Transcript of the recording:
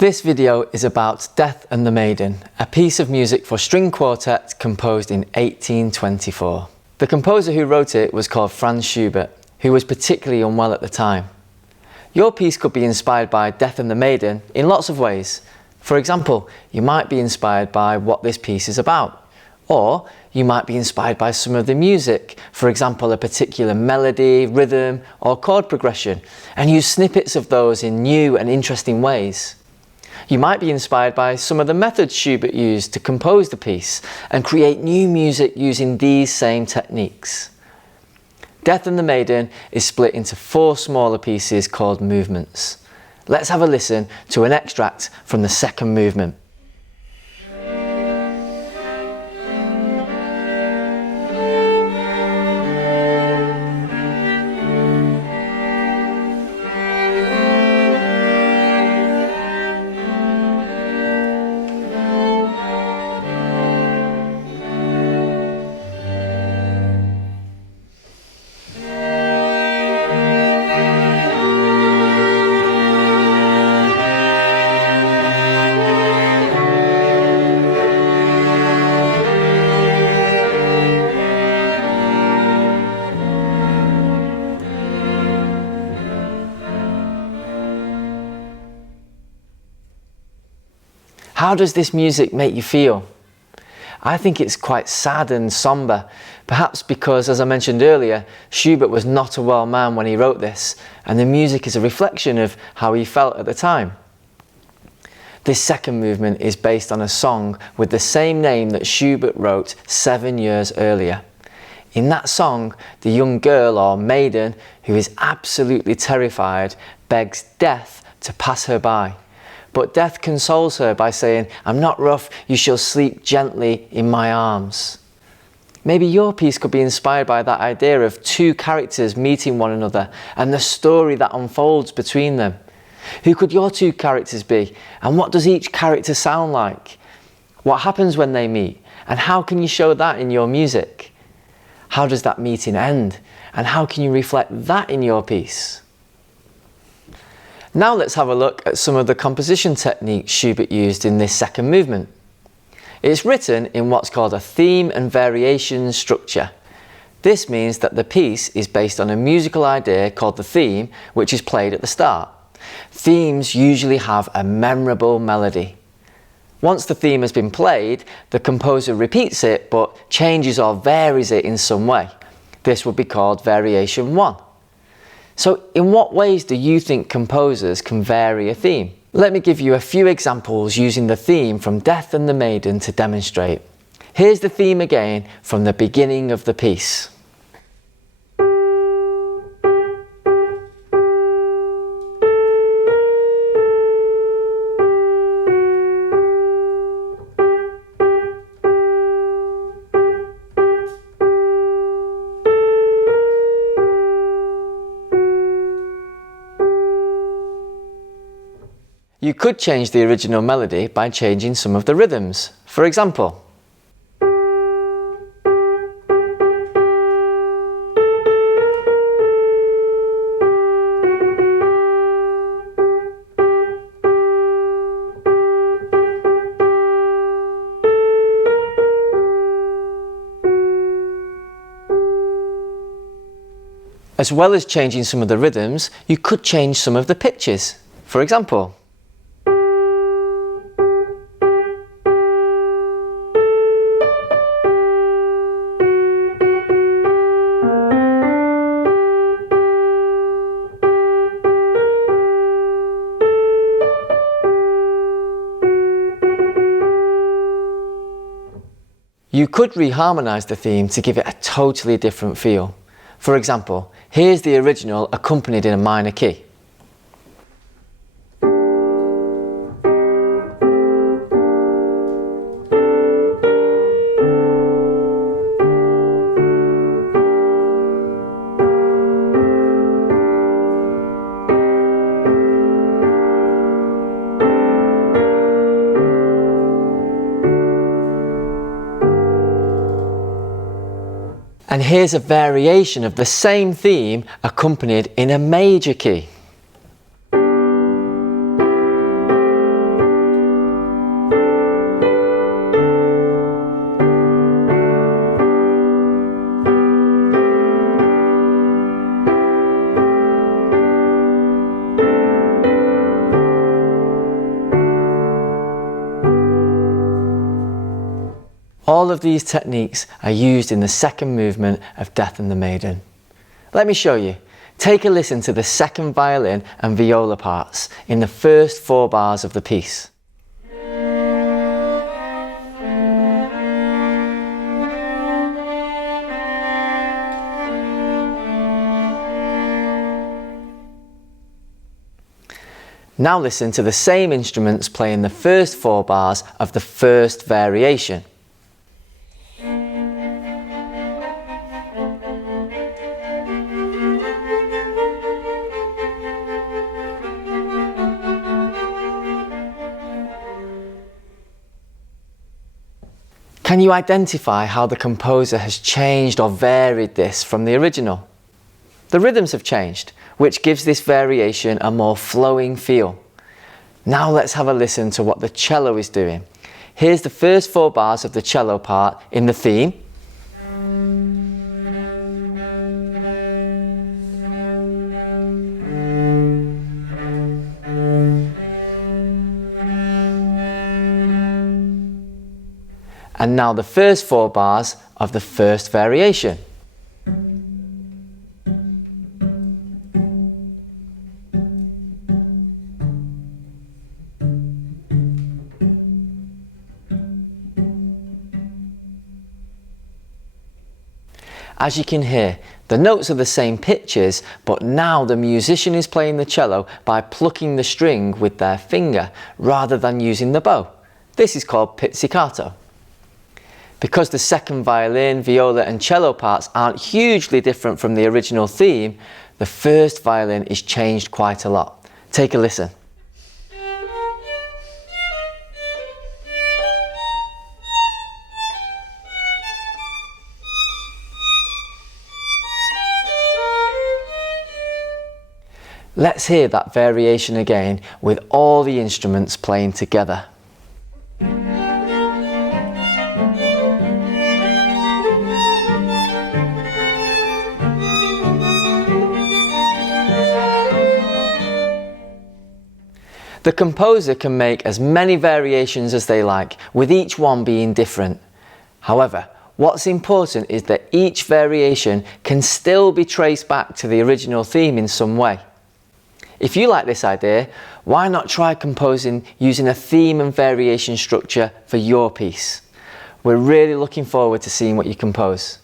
This video is about Death and the Maiden, a piece of music for string quartet composed in 1824. The composer who wrote it was called Franz Schubert, who was particularly unwell at the time. Your piece could be inspired by Death and the Maiden in lots of ways. For example, you might be inspired by what this piece is about. Or you might be inspired by some of the music, for example a particular melody, rhythm or chord progression, and use snippets of those in new and interesting ways. You might be inspired by some of the methods Schubert used to compose the piece and create new music using these same techniques. Death and the Maiden is split into 4 smaller pieces called movements. Let's have a listen to an extract from the second movement. How does this music make you feel? I think it's quite sad and somber, perhaps because, as I mentioned earlier, Schubert was not a well man when he wrote this, and the music is a reflection of how he felt at the time. This second movement is based on a song with the same name that Schubert wrote 7 years earlier. In that song, the young girl or maiden, who is absolutely terrified, begs Death to pass her by. But Death consoles her by saying, "I'm not rough, you shall sleep gently in my arms." Maybe your piece could be inspired by that idea of 2 characters meeting one another and the story that unfolds between them. Who could your 2 characters be? And what does each character sound like? What happens when they meet? And how can you show that in your music? How does that meeting end? And how can you reflect that in your piece? Now let's have a look at some of the composition techniques Schubert used in this second movement. It's written in what's called a theme and variation structure. This means that the piece is based on a musical idea called the theme, which is played at the start. Themes usually have a memorable melody. Once the theme has been played, the composer repeats it but changes or varies it in some way. This would be called variation 1. So in what ways do you think composers can vary a theme? Let me give you a few examples using the theme from Death and the Maiden to demonstrate. Here's the theme again from the beginning of the piece. You could change the original melody by changing some of the rhythms. For example, as well as changing some of the rhythms, you could change some of the pitches. For example, you could reharmonize the theme to give it a totally different feel. For example, here's the original accompanied in a minor key. And here's a variation of the same theme accompanied in a major key. All of these techniques are used in the second movement of Death and the Maiden. Let me show you. Take a listen to the second violin and viola parts in the first 4 bars of the piece. Now listen to the same instruments playing the first 4 bars of the first variation. Can you identify how the composer has changed or varied this from the original? The rhythms have changed, which gives this variation a more flowing feel. Now let's have a listen to what the cello is doing. Here's the first 4 bars of the cello part in the theme. And now the first 4 bars of the first variation. As you can hear, the notes are the same pitches, but now the musician is playing the cello by plucking the string with their finger rather than using the bow. This is called pizzicato. Because the second violin, viola and cello parts aren't hugely different from the original theme, the first violin is changed quite a lot. Take a listen. Let's hear that variation again with all the instruments playing together. The composer can make as many variations as they like, with each one being different. However, what's important is that each variation can still be traced back to the original theme in some way. If you like this idea, why not try composing using a theme and variation structure for your piece? We're really looking forward to seeing what you compose.